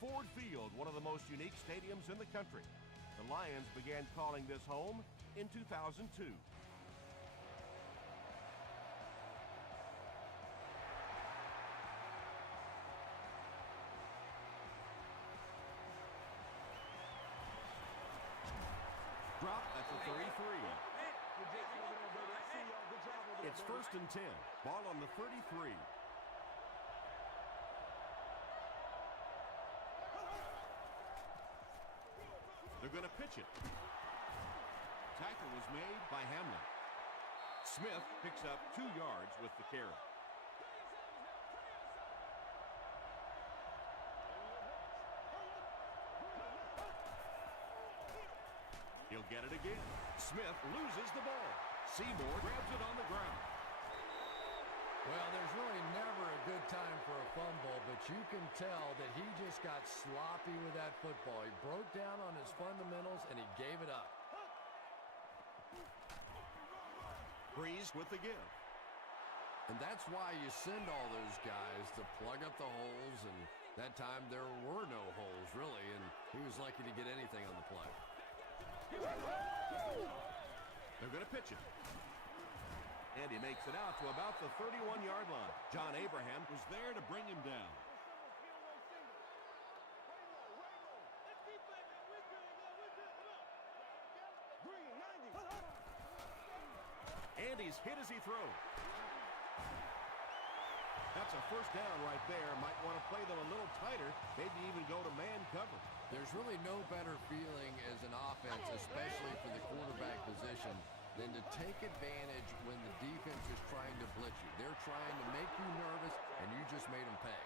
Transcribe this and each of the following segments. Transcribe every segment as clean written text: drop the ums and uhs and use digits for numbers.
Ford Field, one of the most unique stadiums in the country. The Lions began calling this home in 2002. Drop at the 33. It's 1st and 10. Ball on the 33. They're going to pitch it. Tackle was made by Hamlin. Smith picks up 2 yards with the carry. He'll get it again. Smith loses the ball. Seymour grabs it on the ground. Well, there's really never a good time for a fumble, but you can tell that he just got sloppy with that football. He broke down on his fundamentals, and he gave it up. Breeze with the give. And that's why you send all those guys to plug up the holes, and that time there were no holes, really, and he was lucky to get anything on the play. They're going to pitch it. And he makes it out to about the 31-yard line. John Abraham was there to bring him down. And he's hit as he throws. That's a first down right there. Might want to play them a little tighter, maybe even go to man cover. There's really no better feeling as an offense, especially for the quarterback position, than to take advantage when the defense is trying to blitz you. They're trying to make you nervous, and you just made them pay.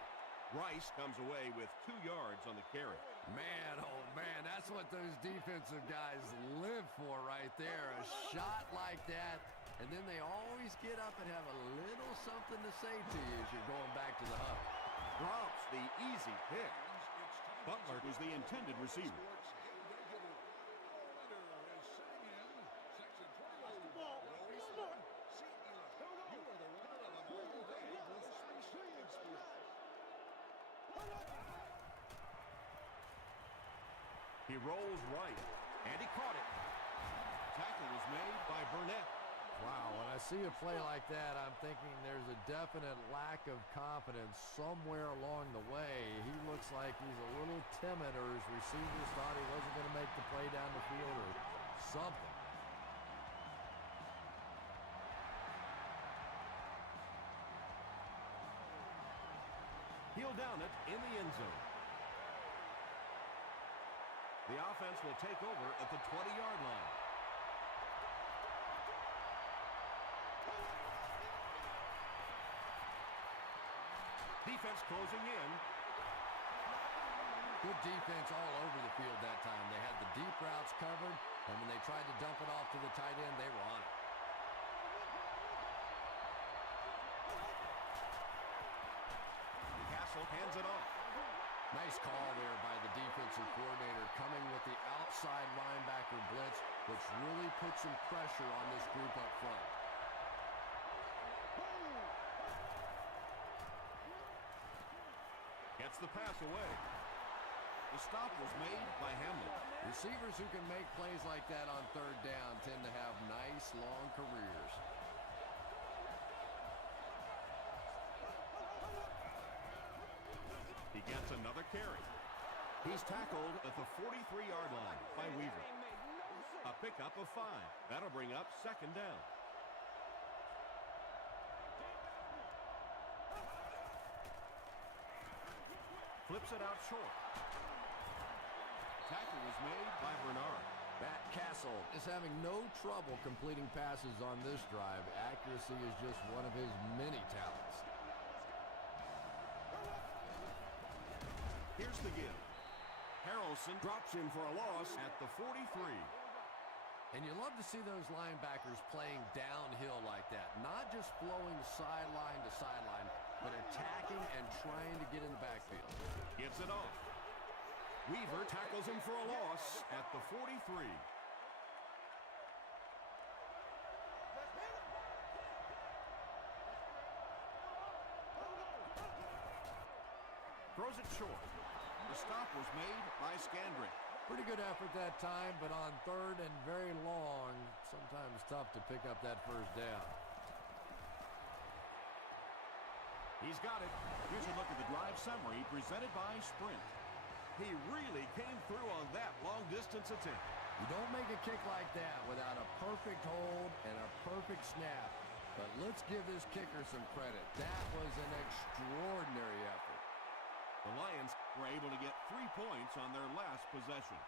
Rice comes away with 2 yards on the carry. Man, oh man, that's what those defensive guys live for right there. A shot like that, and then they always get up and have a little something to say to you as you're going back to the huddle. Drops the easy pick. Butler was the intended receiver. He rolls right, and he caught it. Tackle was made by Burnett. Wow, when I see a play like that, I'm thinking there's a definite lack of confidence somewhere along the way. He looks like he's a little timid, or his receivers thought he wasn't going to make the play down the field or something. He'll down it in the end zone. The offense will take over at the 20-yard line. Defense closing in. Good defense all over the field that time. They had the deep routes covered, and when they tried to dump it off to the tight end, they were on it. Castle hands it off. Nice call there by the defensive coordinator, coming with the outside linebacker blitz, which really puts some pressure on this group up front. Gets the pass away. The stop was made by Hamlin. Receivers who can make plays like that on 3rd down tend to have nice, long careers. He gets another carry. He's tackled at the 43-yard line by Weaver. A pickup of 5. That'll bring up 2nd down. Flips it out short. Tackle was made by Bernard. Matt Castle is having no trouble completing passes on this drive. Accuracy is just one of his many talents. Here's the give. Harrelson drops him for a loss at the 43. And you love to see those linebackers playing downhill like that. Not just flowing sideline to sideline, but attacking and trying to get in the backfield. Gets it off. Weaver tackles him for a loss at the 43. Throws it short. The The stop was made by Scandrick. Pretty good effort that time, but on third and very long, sometimes tough to pick up that first down. He's got it. Here's a look at the drive summary presented by Sprint. He really came through on that long-distance attempt. You don't make a kick like that without a perfect hold and a perfect snap. But let's give this kicker some credit. That was an extraordinary effort. The Lions were able to get 3 points on their last possession.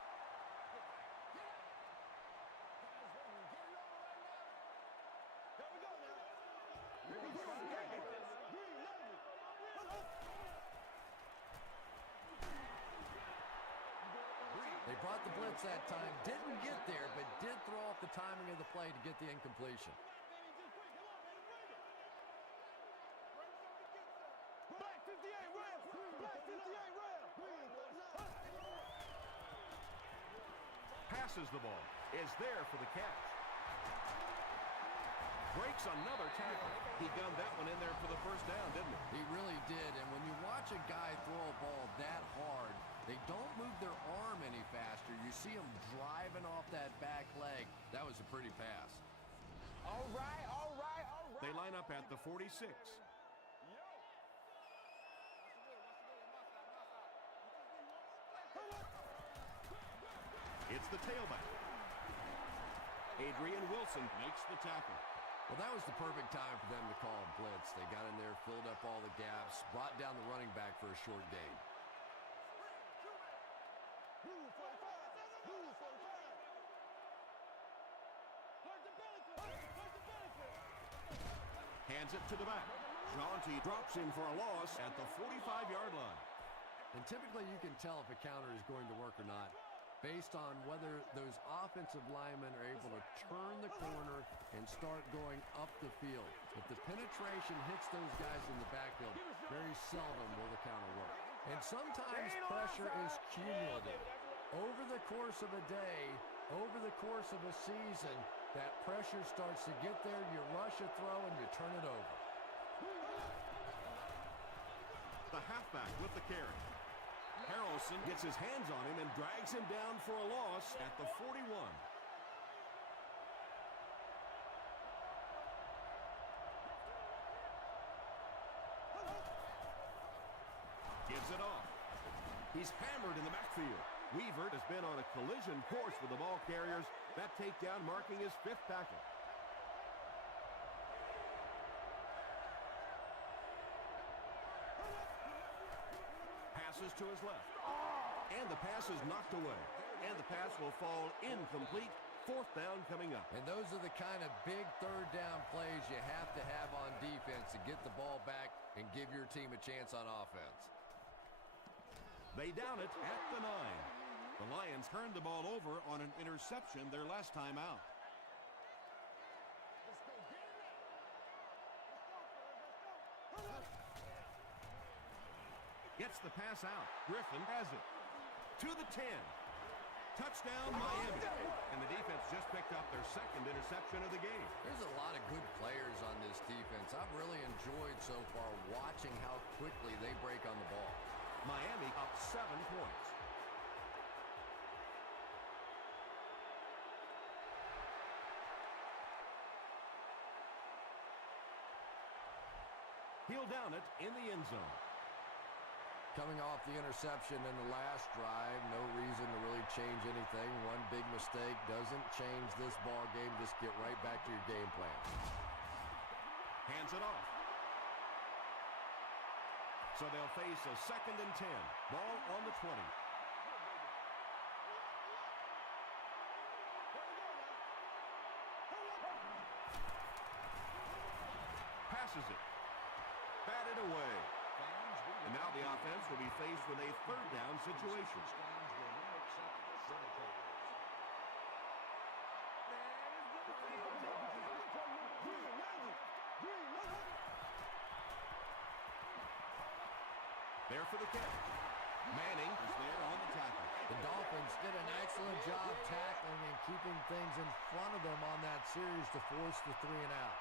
They brought the blitz that time, didn't get there, but did throw off the timing of the play to get the incompletion. Passes the ball. Is there for the catch. Breaks another tackle. He gunned that one in there for the first down, didn't he? He really did, and when you watch a guy throw a ball that hard, they don't move their arm any faster. You see him driving off that back leg. That was a pretty pass. All right. They line up at the 46. It's the tailback. Adrian Wilson makes the tackle. Well, that was the perfect time for them to call a blitz. They got in there, filled up all the gaps, brought down the running back for a short gain. Hands it to the back. Jaunty drops him for a loss at the 45-yard line. And typically you can tell if a counter is going to work or not based on whether those offensive linemen are able to turn the corner and start going up the field. If the penetration hits those guys in the backfield, very seldom will the counter work. And sometimes pressure is cumulative. Over the course of a day, over the course of a season, that pressure starts to get there, you rush a throw, and you turn it over. The halfback with the carry. Harrelson gets his hands on him and drags him down for a loss at the 41. Gives it off. He's hammered in the backfield. Weaver has been on a collision course with the ball carriers. That takedown marking his 5th tackle. Passes to his left. And the pass is knocked away. And the pass will fall incomplete. 4th down coming up. And those are the kind of big third down plays you have to have on defense to get the ball back and give your team a chance on offense. They down it at the 9. The Lions turned the ball over on an interception their last time out. Gets the pass out. Griffin has it. To the 10. Touchdown, Miami. And the defense just picked up their 2nd interception of the game. There's a lot of good players on this defense. I've really enjoyed so far watching how quickly they break on the ball. Miami up 7 points. He'll down it in the end zone. Coming off the interception in the last drive, no reason to really change anything. One big mistake doesn't change this ball game. Just get right back to your game plan. Hands it off. So they'll face a 2nd and 10. Ball on the 20. Passes it. Batted away. And now the offense will be faced with a 3rd down situation. There for the catch. Manning is there on the tackle. The Dolphins did an excellent job tackling and keeping things in front of them on that series to force the 3 and out.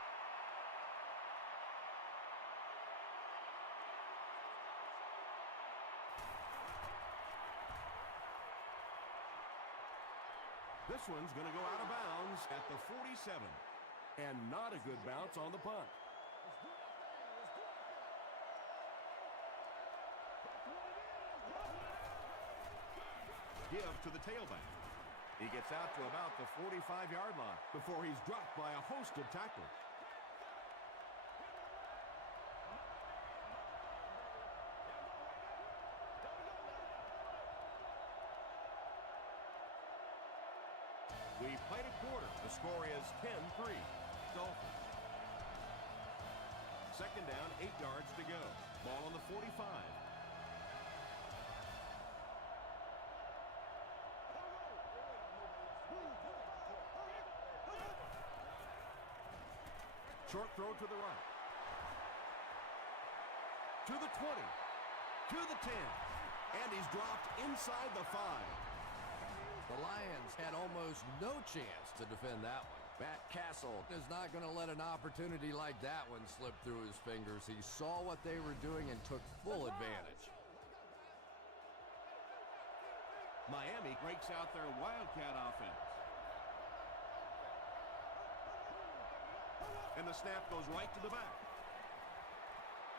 This one's going to go out of bounds at the 47. And not a good bounce on the punt. Give to the tailback. He gets out to about the 45-yard line before he's dropped by a host of tacklers. We've played a quarter. The score is 10-3. Dolphins. Second down, 8 yards to go. Ball on the 45. Short throw to the right. To the 20. To the 10. And he's dropped inside the 5. The Lions had almost no chance to defend that one. Matt Castle is not going to let an opportunity like that one slip through his fingers. He saw what they were doing and took full advantage. Miami breaks out their Wildcat offense. And the snap goes right to the back.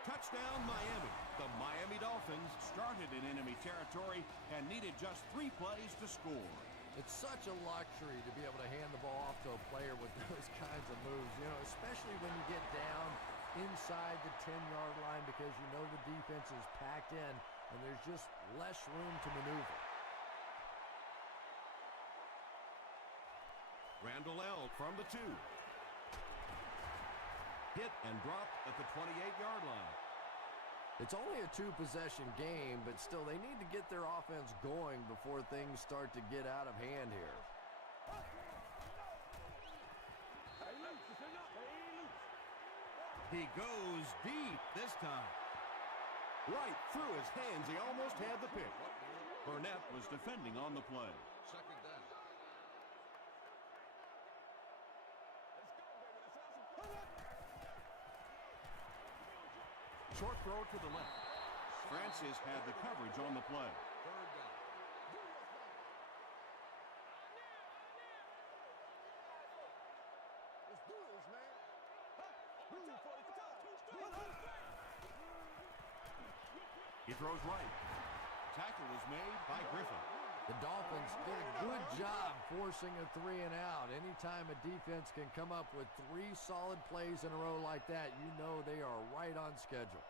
Touchdown, Miami. The Miami Dolphins started in enemy territory and needed just 3 plays to score. It's such a luxury to be able to hand the ball off to a player with those kinds of moves, you know, especially when you get down inside the 10-yard line because you know the defense is packed in and there's just less room to maneuver. Randall L. from the 2. Hit and dropped at the 28-yard line. It's only a 2-possession game, but still they need to get their offense going before things start to get out of hand here. He goes deep this time. Right through his hands. He almost had the pick. Burnett was defending on the play. Second down. Short throw to the left. Francis had the coverage on the play. Third down. Let's do this, man. He throws right. Tackle was made by Griffin. The Dolphins did a good job forcing a 3 and out. Anytime a defense can come up with 3 solid plays in a row like that, you know they are right on schedule.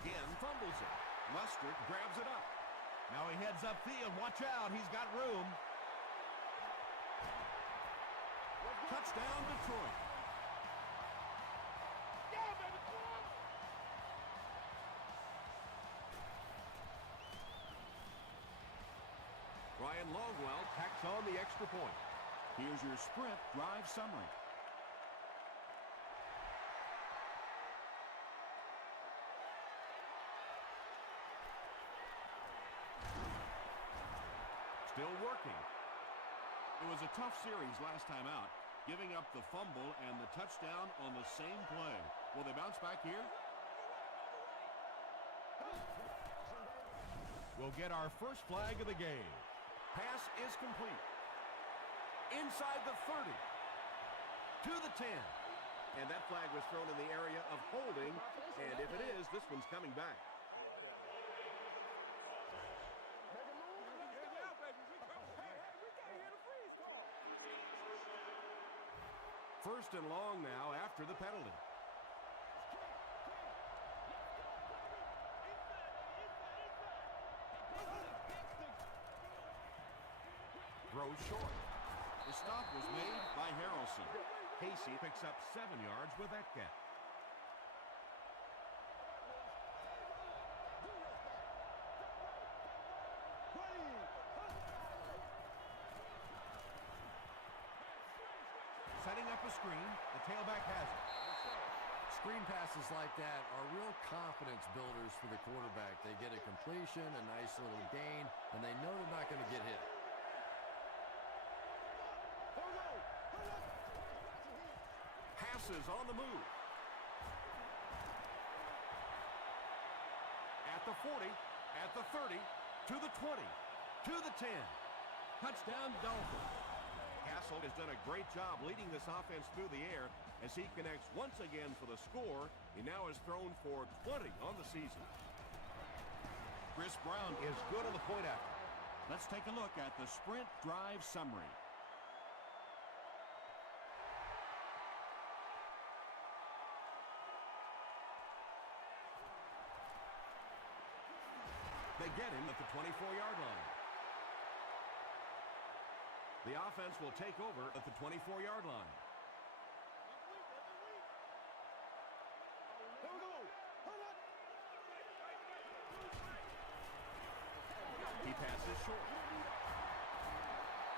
Again, fumbles it. Mustard grabs it up. Now he heads upfield. Watch out. He's got room. Touchdown, Detroit. Ryan Longwell tacks on the extra point. Here's your sprint drive summary. Still working. It was a tough series last time out, giving up the fumble and the touchdown on the same play. Will they bounce back here? We'll get our first flag of the game. Pass is complete. Inside the 30. To the 10. And that flag was thrown in the area of holding. And if it is, this one's coming back. First and long now after the penalty. Throws short. The stop was made by Harrelson. Casey picks up 7 yards with that catch. Setting up a screen. The tailback has it. Screen passes like that are real confidence builders for the quarterback. They get a completion, a nice little gain, and they know they're not going to get hit. is on the move. At the 40, at the 30, to the 20, to the 10. Touchdown, Dolphins. Castle has done a great job leading this offense through the air as he connects once again for the score. He now has thrown for 20 on the season. Chris Brown is good on the point after. Let's take a look at the sprint drive summary. They get him at the 24-yard line. The offense will take over at the 24-yard line. He passes short.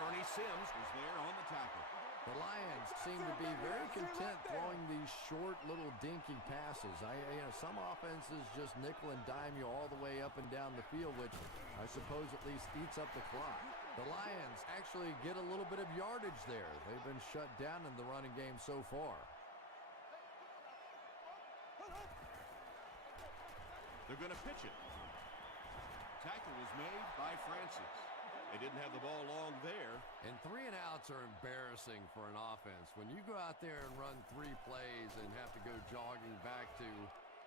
Ernie Sims is there on the tackle. The Lions seem to be very content throwing these short little dinky passes. Some offenses just nickel and dime you all the way up and down the field, which I suppose at least eats up the clock. The Lions actually get a little bit of yardage there. They've been shut down in the running game so far. They're going to pitch it. Tackle was made by Francis. They didn't have the ball long there. And 3 and outs are embarrassing for an offense. When you go out there and run 3 plays and have to go jogging back to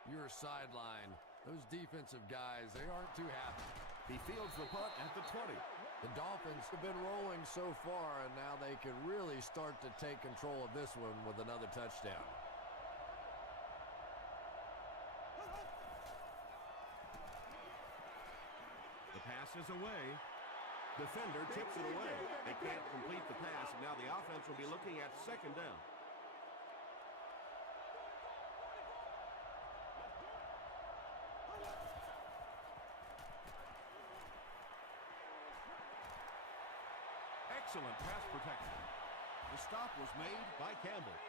your sideline, those defensive guys, they aren't too happy. He fields the punt at the 20. The Dolphins have been rolling so far, and now they can really start to take control of this one with another touchdown. The pass is away. Defender tips it away. They can't complete the pass, and now the offense will be looking at second down. Excellent pass protection. The stop was made by Campbell.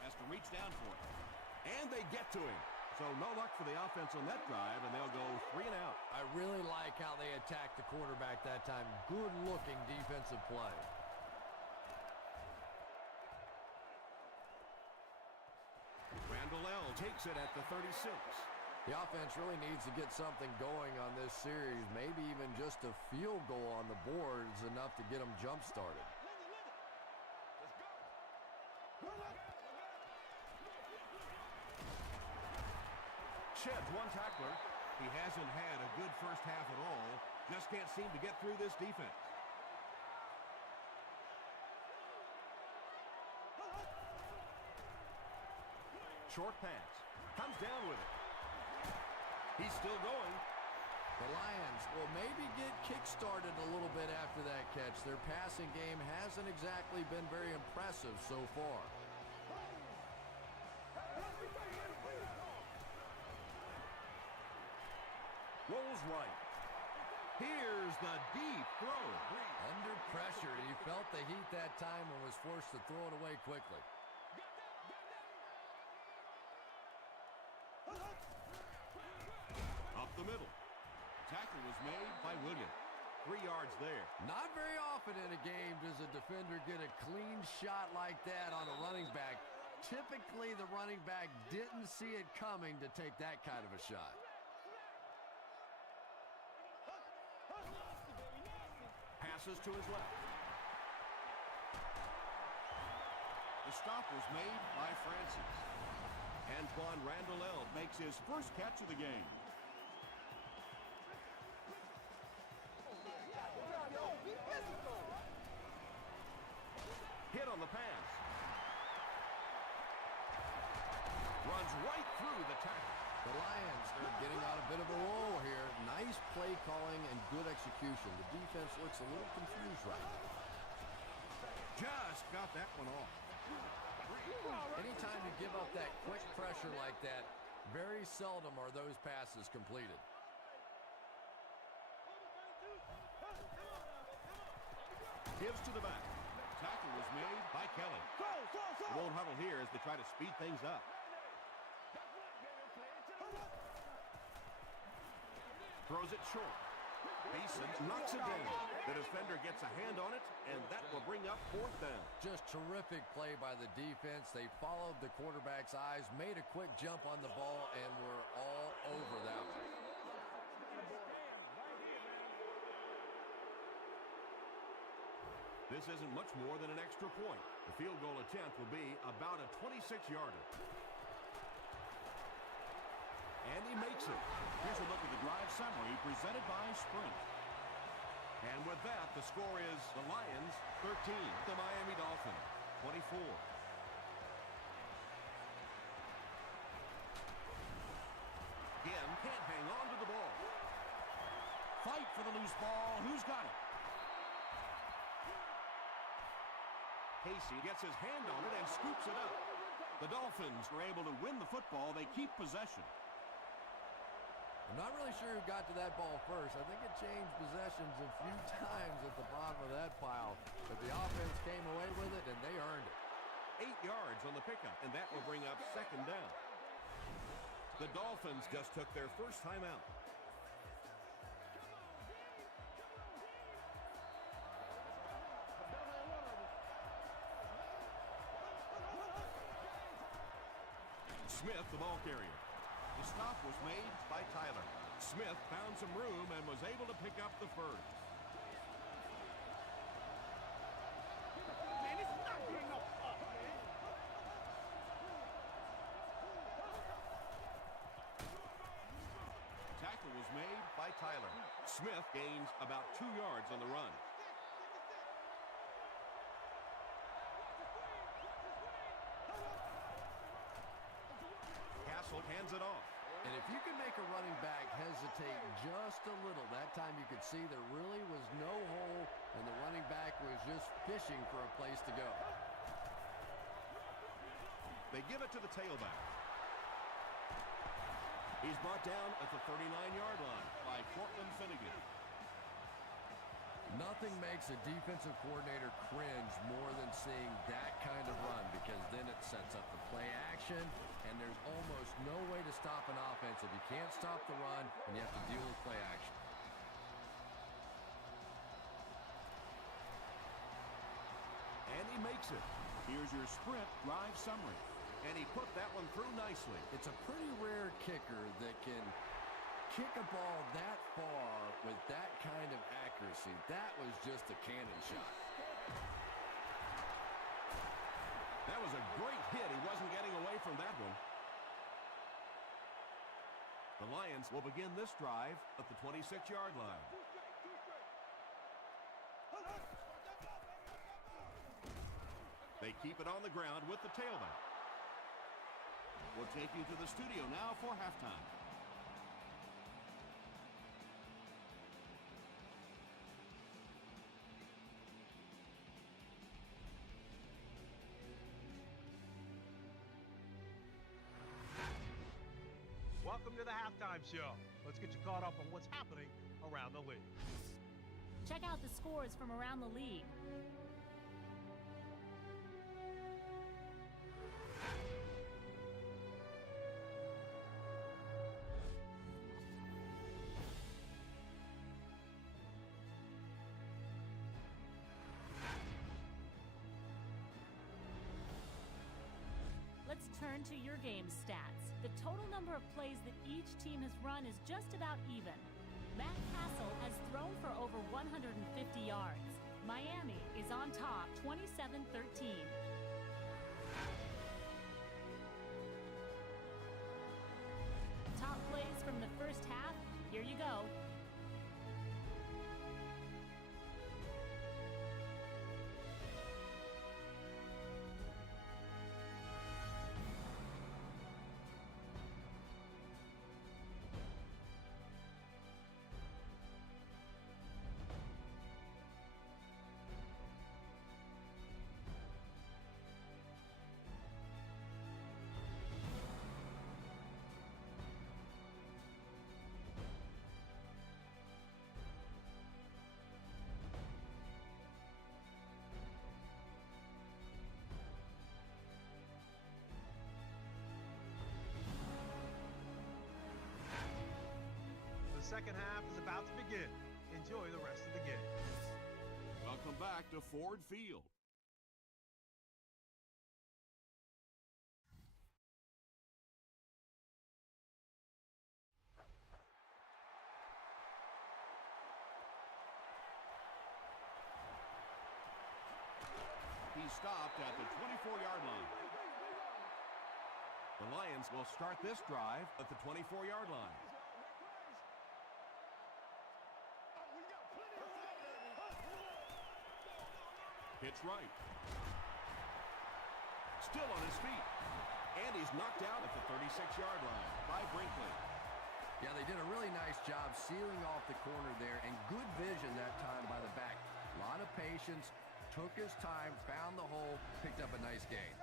Has to reach down for it. And they get to him. So no luck for the offense on that drive, and they'll go 3 and out. I really like how they attacked the quarterback that time. Good-looking defensive play. Randall L. takes it at the 36. The offense really needs to get something going on this series. Maybe even just a field goal on the board is enough to get them jump-started. Sheds one tackler. He hasn't had a good first half at all. Just can't seem to get through this defense. Short pass. Comes down with it. He's still going. The Lions will maybe get kick-started a little bit after that catch. Their passing game hasn't exactly been very impressive so far. Rolls right. Here's the deep throw. Under pressure, he felt the heat that time and was forced to throw it away quickly. Up the middle. Tackle was made by Williams. 3 yards there. Not very often in a game does a defender get a clean shot like that on a running back. Typically, the running back didn't see it coming to take that kind of a shot. Passes to his left. The stop was made by Francis. Antoine Randall makes his first catch of the game. Hit on the pass. Runs right through the tackle. The Lions are getting on a bit of a roll here. Nice play calling and good execution. The defense looks a little confused right now. Just got that one off. Anytime you give up that quick pressure like that, very seldom are those passes completed. Gives to the back. Tackle was made by Kelly. Won't huddle here as they try to speed things up. Throws it short. Beeson knocks it down. The defender gets a hand on it, and that will bring up 4th down. Just terrific play by the defense. They followed the quarterback's eyes, made a quick jump on the ball, and were all over that one. This isn't much more than an extra point. The field goal attempt will be about a 26-yarder. And he makes it. Here's a look at the drive summary presented by Sprint. And with that, the score is the Lions 13, the Miami Dolphins 24. Again, can't hang on to the ball. Fight for the loose ball. Who's got it? Casey gets his hand on it and scoops it up. The Dolphins were able to win the football. They keep possession. I'm not really sure who got to that ball first. I think it changed possessions a few times at the bottom of that pile. But the offense came away with it, and they earned it. 8 yards on the pickup, and that will bring up 2nd down. The Dolphins just took their first time out. Smith, the ball carrier. The stop was made by Tyler. Smith found some room and was able to pick up the first. Man, it's not getting no up, man. Tackle was made by Tyler. Smith gains about 2 yards on the run. Castle hands it off. And if you can make a running back hesitate just a little, that time you could see there really was no hole, and the running back was just fishing for a place to go. They give it to the tailback. He's brought down at the 39-yard line by Cortland Finnegan. Nothing makes a defensive coordinator cringe more than seeing that kind of run, because then it sets up the play action, and there's almost no way to stop an offense if you can't stop the run and you have to deal with play action. And he makes it. Here's your Sprint drive summary. And he put that one through nicely. It's a pretty rare kicker that can kick a ball that far with that kind of accuracy. That was just a cannon shot. That was a great hit. He wasn't getting away from that one. The Lions will begin this drive at the 26-yard line. They keep it on the ground with the tailback. We'll take you to the studio now for halftime. Welcome to the halftime show. Let's get you caught up on what's happening around the league. Check out the scores from around the league. Let's turn to your game stats. The total number of plays that each team has run is just about even. Matt Castle has thrown for over 150 yards. Miami is on top, 27-13. Top plays from the first half, here you go. second half is about to begin. Enjoy the rest of the game. Welcome back to Ford Field. He stopped at the 24-yard line. The Lions will start this drive at the 24-yard line. Pitch right. Still on his feet. And he's knocked out at the 36-yard line by Brinkley. Yeah, they did a really nice job sealing off the corner there, and good vision that time by the back. A lot of patience, took his time, found the hole, picked up a nice gain.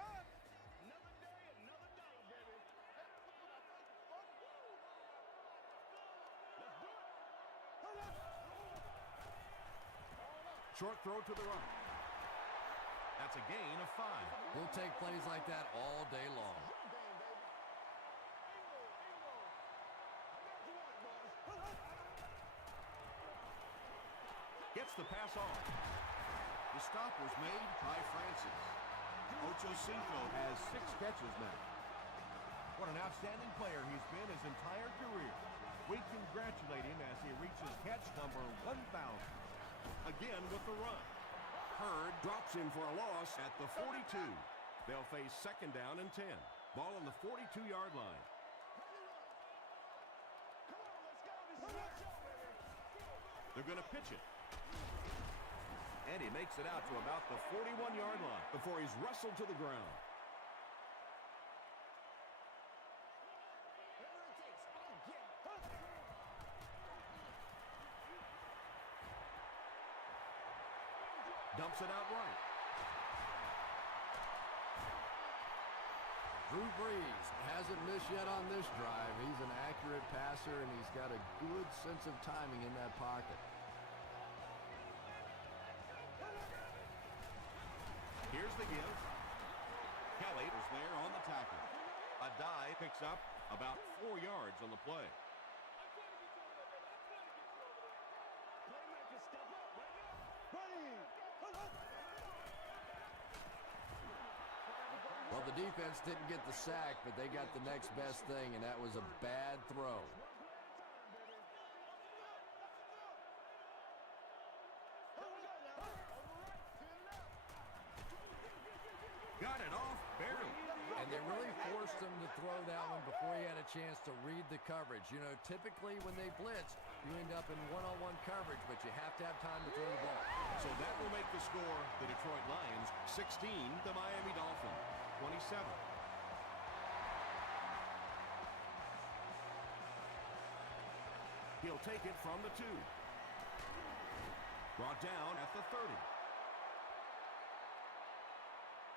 Short throw to the right. That's a gain of 5. We'll take plays like that all day long. Gets the pass off. The stop was made by Francis. Ocho Cinco Has 6 catches now. What an outstanding player he's been his entire career. We congratulate him as he reaches catch number 1,000. Again with the run. Hurd drops him for a loss at the 42. They'll face second down and 10. Ball on the 42-yard line. They're going to pitch it. And he makes it out to about the 41-yard line before he's wrestled to the ground. Dumps it out right. Drew Brees hasn't missed yet on this drive. He's an accurate passer, and he's got a good sense of timing in that pocket. Here's the give. Kelly was there on the tackle. A dive picks up about 4 yards on the play. Well, the defense didn't get the sack, but they got the next best thing, and that was a bad throw. Got it off, barely. And they really forced him to throw that one before he had a chance to read the coverage. You know, typically when they blitz, you end up in one-on-one coverage, but you have to have time to throw the ball. So that will make the score the Detroit Lions 16, the Miami Dolphins 27. He'll take it from the 2. Brought down at the 30.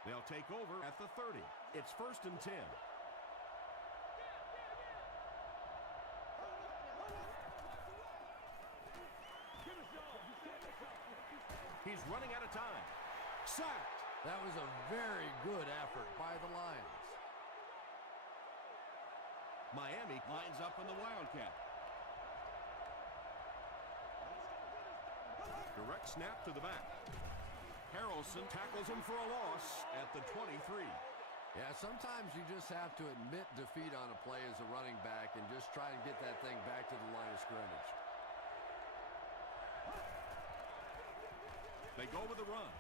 They'll take over at the 30. It's 1st and 10. He's running out of time. Sacked. That was a very good effort by the Lions. Miami lines up in the Wildcat. Direct snap to the back. Harrelson tackles him for a loss at the 23. Yeah, sometimes you just have to admit defeat on a play as a running back and just try and get that thing back to the line of scrimmage. They go with the run.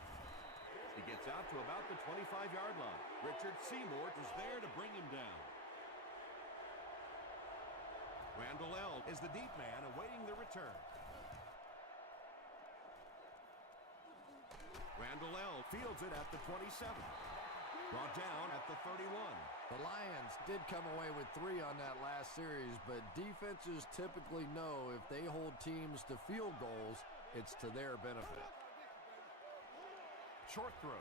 He gets out to about the 25-yard line. Richard Seymour is there to bring him down. Randall L. is the deep man awaiting the return. Randall L. fields it at the 27. Brought down at the 31. The Lions did come away with 3 on that last series, but defenses typically know if they hold teams to field goals, it's to their benefit. Short throw.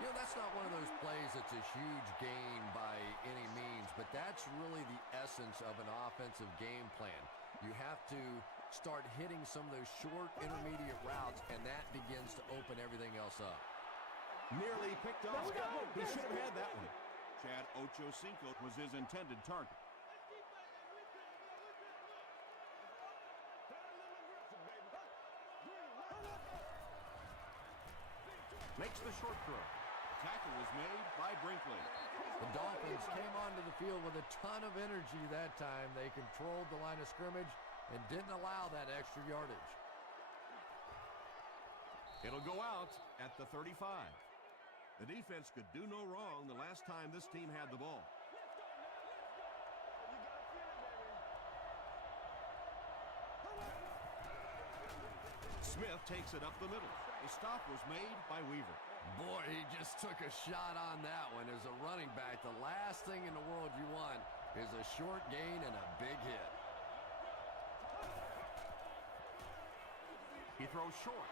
You know, that's not one of those plays that's a huge gain by any means, but that's really the essence of an offensive game plan. You have to start hitting some of those short intermediate routes, and that begins to open everything else up. Nearly picked off. He should have had that one. Chad Ochocinco was his intended target. Makes the short throw. Tackle was made by Brinkley. The Dolphins came onto the field with a ton of energy that time. They controlled the line of scrimmage and didn't allow that extra yardage. It'll go out at the 35. The defense could do no wrong the last time this team had the ball. Smith takes it up the middle. The stop was made by Weaver. Boy, he just took a shot on that one. As a running back, the last thing in the world you want is a short gain and a big hit. He throws short.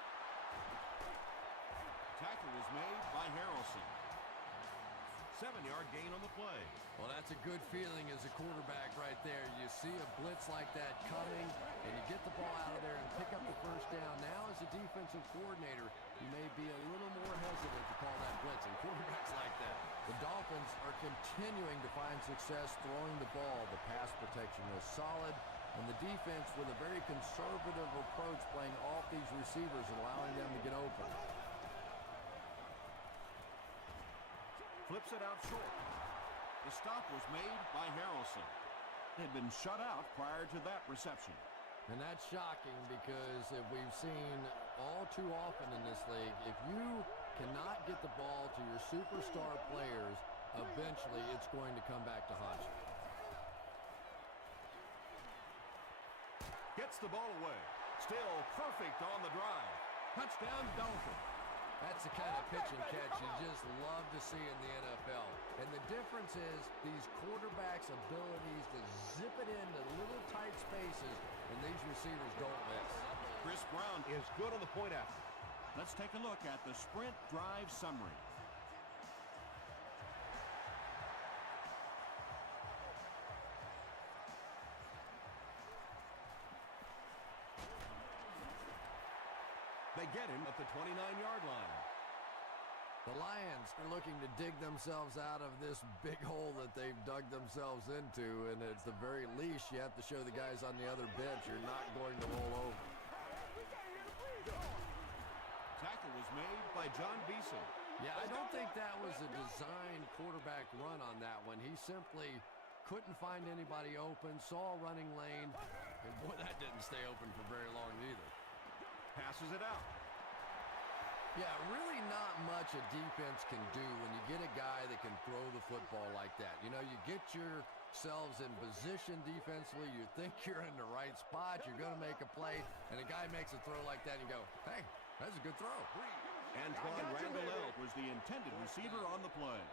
Tackle was made by Harrelson. 7-yard gain on the play. Well, that's a good feeling as a quarterback right there. You see a blitz like that coming, and you get the ball out of there and pick up the first down. Now, as a defensive coordinator, you may be a little more hesitant to call that blitz, and quarterbacks like that. The Dolphins are continuing to find success throwing the ball. The pass protection was solid, and the defense with a very conservative approach playing off these receivers and allowing them to get open. Flips it out short. The stop was made by Harrelson. Had been shut out prior to that reception. And that's shocking because if we've seen all too often in this league, if you cannot get the ball to your superstar players, eventually it's going to come back to haunt you. Gets the ball away. Still perfect on the drive. Touchdown Dolphins. That's the kind of pitch and catch you just love to see in the NFL. And the difference is these quarterbacks' abilities to zip it into little tight spaces, and these receivers don't miss. Chris Brown is good on the point after. Let's take a look at the sprint drive summary. They get him at the 29-yard line. The Lions are looking to dig themselves out of this big hole that they've dug themselves into, and at the very least, you have to show the guys on the other bench you're not going to roll over. Tackle was made by John Beason. Yeah, I don't think that was a designed quarterback run on that one. He simply couldn't find anybody open, saw a running lane, and boy, that didn't stay open for very long either. Passes it out. Yeah, really not much a defense can do when you get a guy that can throw the football like that. You know, you get yourselves in position defensively, you think you're in the right spot, you're going to make a play, and a guy makes a throw like that, and you go, hey, that's a good throw. Antoine Randall was the intended receiver on the play.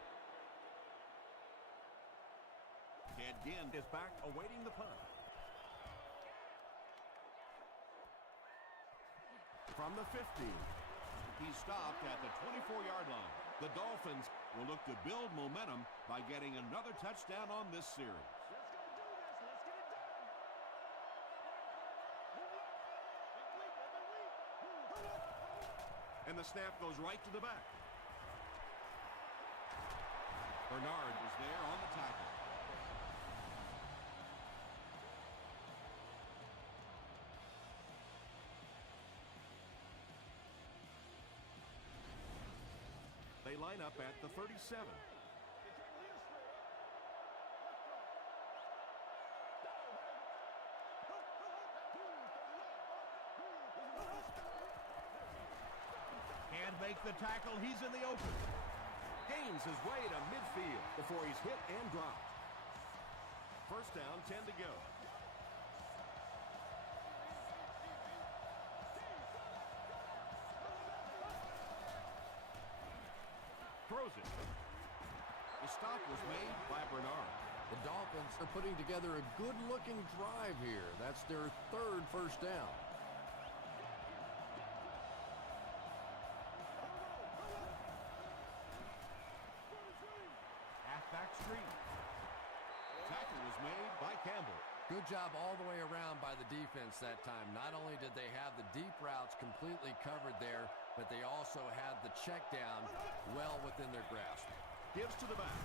Ed Ginn is back awaiting the punt. From the 15. He stopped at the 24-yard line. The Dolphins will look to build momentum by getting another touchdown on this series. And the snap goes right to the back. Bernard was there on the tackle. They line up at the 37. Can't make the tackle. He's in the open. Gains his way to midfield before he's hit and dropped. First down, 10 to go. Throws it. The stop was made by Bernard. The Dolphins are putting together a good-looking drive here. That's their third first down. Halfback screen. Tackle was made by Campbell. Good job all the way around by the defense that time. Not only did they have the deep routes completely covered there, but they also had the check down well within their grasp. Gives to the back.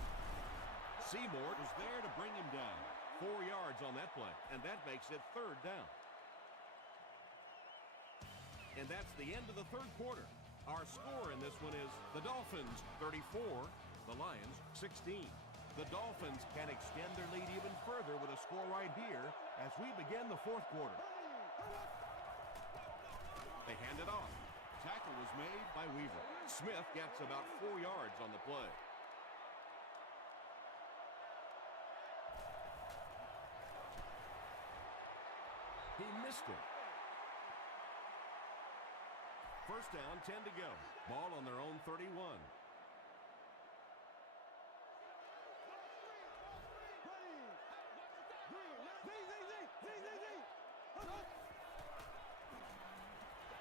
Seymour was there to bring him down. 4 yards on that play, and that makes it third down. And that's the end of the third quarter. Our score in this one is the Dolphins 34, the Lions 16. The Dolphins can extend their lead even further with a score right here as we begin the fourth quarter. They hand it off. Tackle was made by Weaver. Smith gets about 4 yards on the play. He missed it. First down, 10 to go. Ball on their own 31.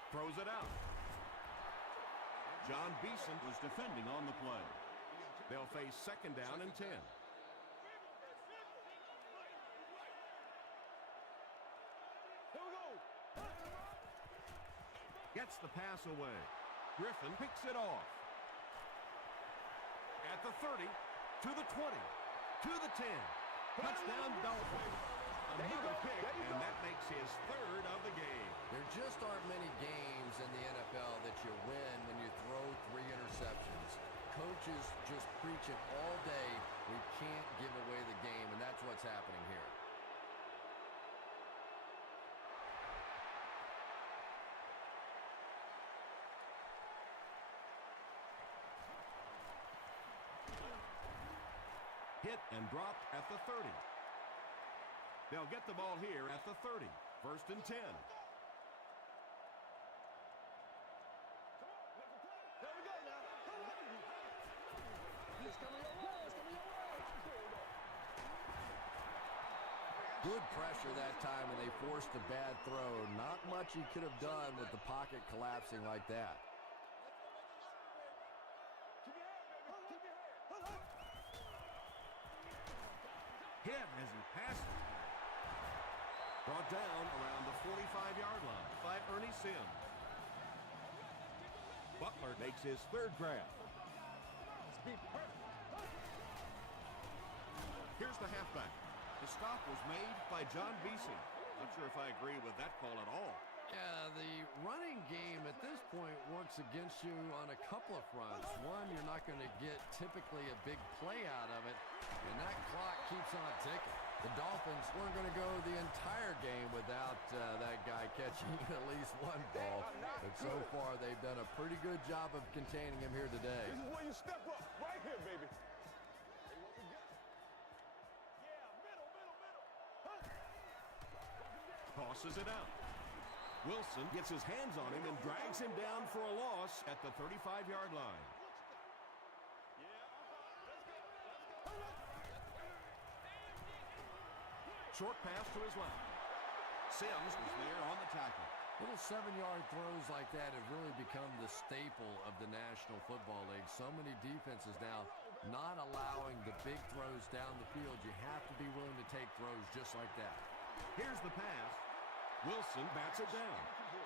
Throws it out. John Beeson was defending on the play. They'll face second down and 10. Gets the pass away. Griffin picks it off. At the 30, to the 20, to the 10. Touchdown Dolphins. Another pick, and that makes his third of the game. There just aren't many games in the NFL that you win when you throw 3 interceptions. Coaches just preach it all day. We can't give away the game, and that's what's happening here. Hit and dropped at the 30. They'll get the ball here at the 30. First and 10. Good pressure that time, and they forced a bad throw. Not much he could have done with the pocket collapsing like that. Hit as he passes. Brought down around the 45-yard line by Ernie Sims. Butler makes his third grab. Here's the halfback. The stop was made by John Beeson. Not sure if I agree with that call at all. Yeah, the running game at this point works against you on a couple of fronts. One, you're not going to get typically a big play out of it, and that clock keeps on ticking. The Dolphins weren't going to go the entire game without that guy catching at least one ball, but so far they've done a pretty good job of containing him here today. This is where you step up. Right here, baby. Tosses it out. Wilson gets his hands on him and drags him down for a loss at the 35-yard line. Short pass to his left. Sims is there on the tackle. Little 7-yard throws like that have really become the staple of the National Football League. So many defenses now not allowing the big throws down the field. You have to be willing to take throws just like that. Here's the pass. Wilson bats it down,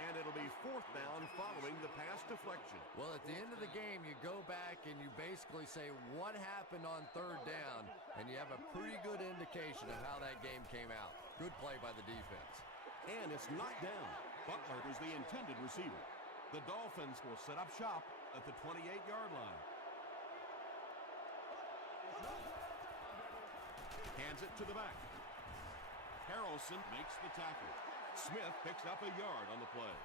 and it'll be fourth down following the pass deflection. Well, at the end of the game, you go back and you basically say what happened on third down, and you have a pretty good indication of how that game came out. Good play by the defense. And it's knocked down. Butler is the intended receiver. The Dolphins will set up shop at the 28-yard line. Hands it to the back. Harrelson makes the tackle. Smith picks up a yard on the play.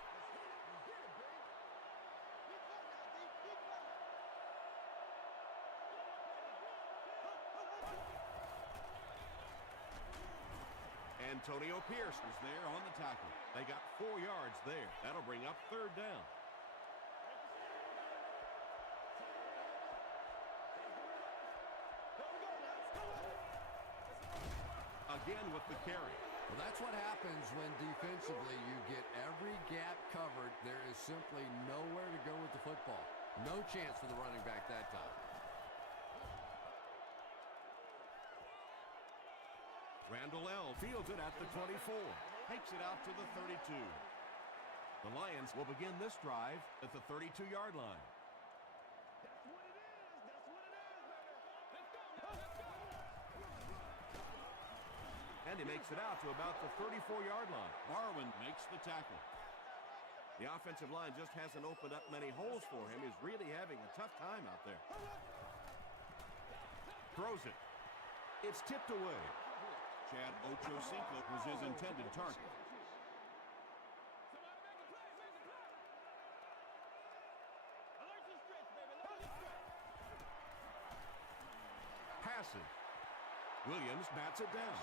Antonio Pierce was there on the tackle. They got 4 yards there. That'll bring up third down. Again with the carry. Well, that's what happens when defensively you get every gap covered. There is simply nowhere to go with the football. No chance for the running back that time. Randall L. fields it at the 24. Takes it out to the 32. The Lions will begin this drive at the 32-yard line. And he makes it out to about the 34-yard line. Barwin makes the tackle. The offensive line just hasn't opened up many holes for him. He's really having a tough time out there. Throws it. It's tipped away. Chad Ochocinco was his intended target. Passing. Williams bats it down.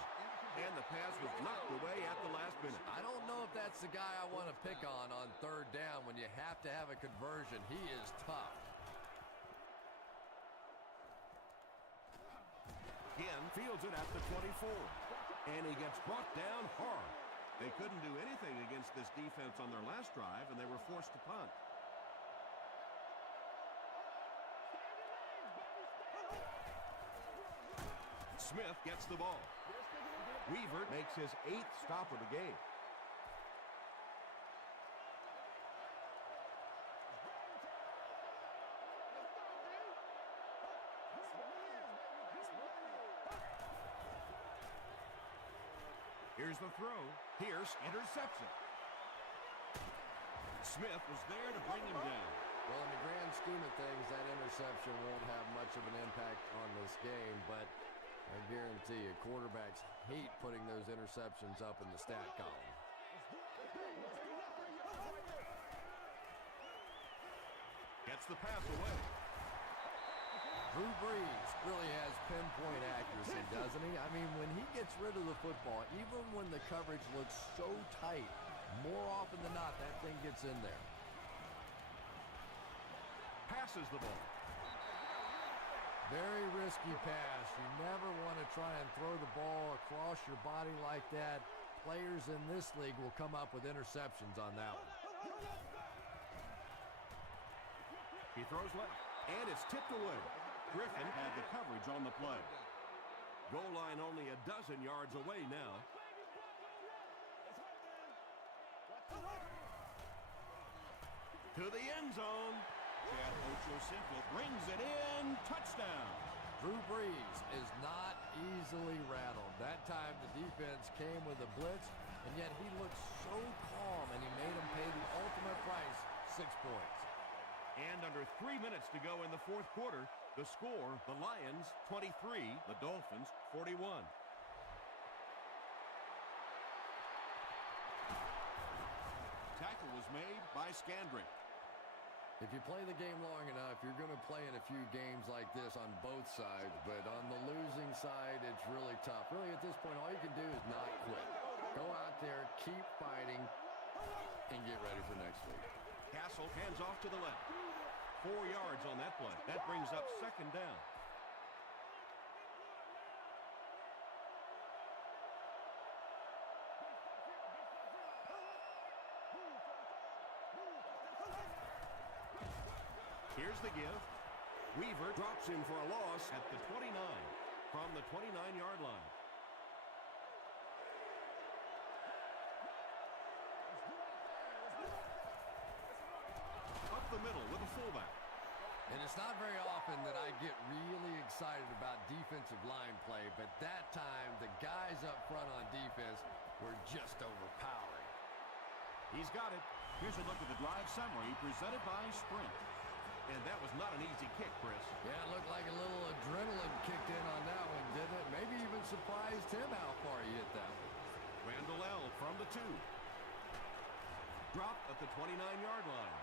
And the pass was knocked away at the last minute. I don't know if that's the guy I want to pick on third down when you have to have a conversion. He is tough. Again, fields it at the 24. And he gets brought down hard. They couldn't do anything against this defense on their last drive, and they were forced to punt. Smith gets the ball. Weaver makes his 8th stop of the game. Here's the throw. Pierce, interception. Smith was there to bring him down. Well, in the grand scheme of things, that interception won't have much of an impact on this game, but I guarantee you, quarterbacks hate putting those interceptions up in the stat column. Gets the pass away. Drew Brees really has pinpoint accuracy, doesn't he? I mean, when he gets rid of the football, even when the coverage looks so tight, more often than not, that thing gets in there. Passes the ball. Very risky pass. You never want to try and throw the ball across your body like that. Players in this league will come up with interceptions on that one. He throws left, and it's tipped away. Griffin had the coverage on the play. Goal line only a dozen yards away now. To the end zone. Chad Ochocinco brings it in. Touchdown. Drew Brees is not easily rattled. That time the defense came with a blitz, and yet he looked so calm, and he made him pay the ultimate price, 6 points. And under 3 minutes to go in the fourth quarter, the score, the Lions 23, the Dolphins 41. Tackle was made by Scandrick. If you play the game long enough, you're going to play in a few games like this on both sides, but on the losing side, it's really tough. Really, at this point, all you can do is not quit. Go out there, keep fighting, and get ready for next week. Castle hands off to the left. 4 yards on that play. That brings up second down. Here's the give. Weaver drops him for a loss at the 29 from the 29-yard line. Up the middle with a fullback. And it's not very often that I get really excited about defensive line play, but that time the guys up front on defense were just overpowering. He's got it. Here's a look at the drive summary presented by Sprint. And that was not an easy kick, Chris. Yeah, it looked like a little adrenaline kicked in on that one, didn't it? Maybe even surprised him how far he hit that one. Randall L. from the 2. Dropped at the 29-yard line.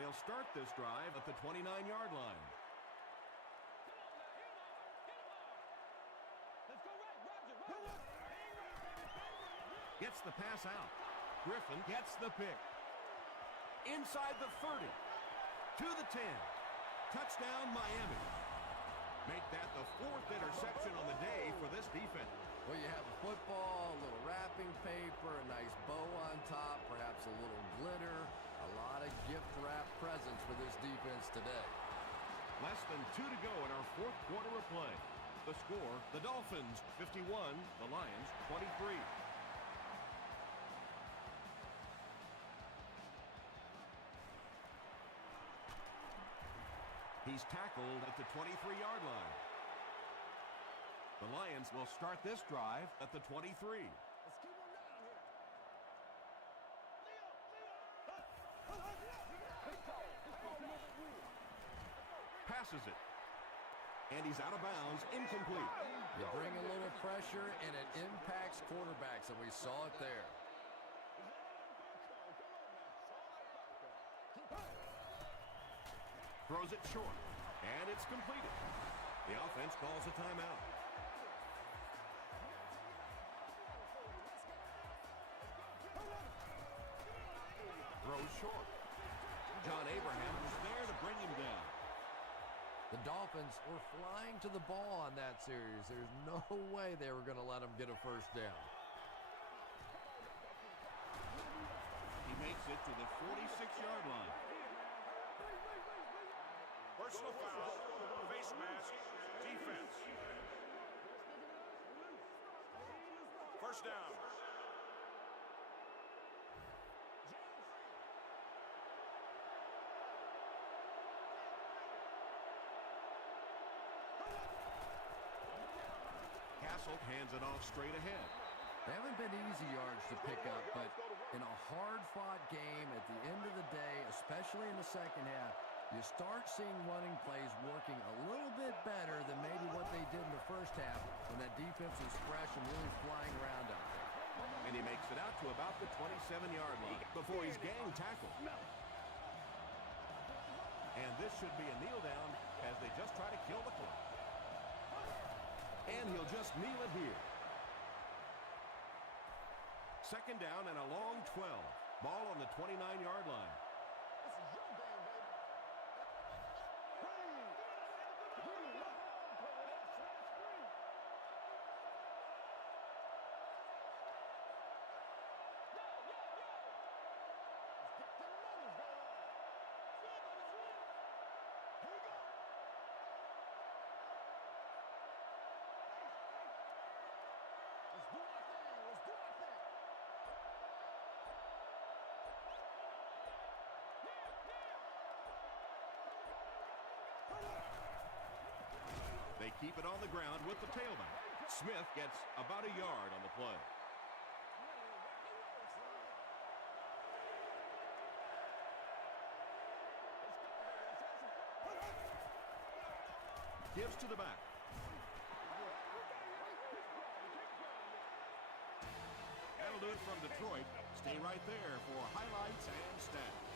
They'll start this drive at the 29-yard line. Gets the pass out. Griffin gets the pick. Inside the 30. To the 10. Touchdown, Miami. Make that the 4th interception on the day for this defense. Well, you have a football, a little wrapping paper, a nice bow on top, perhaps a little glitter, a lot of gift-wrap presents for this defense today. Less than 2 to go in our fourth quarter of play. The score, the Dolphins 51, the Lions 23. He's tackled at the 23-yard line. The Lions will start this drive at the 23. passes it. And he's out of bounds, incomplete. You bring a little pressure, and it impacts quarterbacks, and we saw it there. Throws it short, and it's completed. The offense calls a timeout. Throws short. John Abraham was there to bring him down. The Dolphins were flying to the ball on that series. There's no way they were going to let them get a first down. He makes it to the 46-yard line. Personal foul, face mask, defense. First down. Castle hands it off straight ahead. They haven't been easy yards to pick up, but in a hard-fought game at the end of the day, especially in the second half, you start seeing running plays working a little bit better than maybe what they did in the first half when that defense was fresh and really flying around out there. And he makes it out to about the 27-yard line before he's gang tackled. And this should be a kneel down as they just try to kill the clock. And he'll just kneel it here. Second down and a long 12. Ball on the 29-yard line. They keep it on the ground with the tailback. Smith gets about a yard on the play. Gives to the back. That'll do it from Detroit. Stay right there for highlights and stats.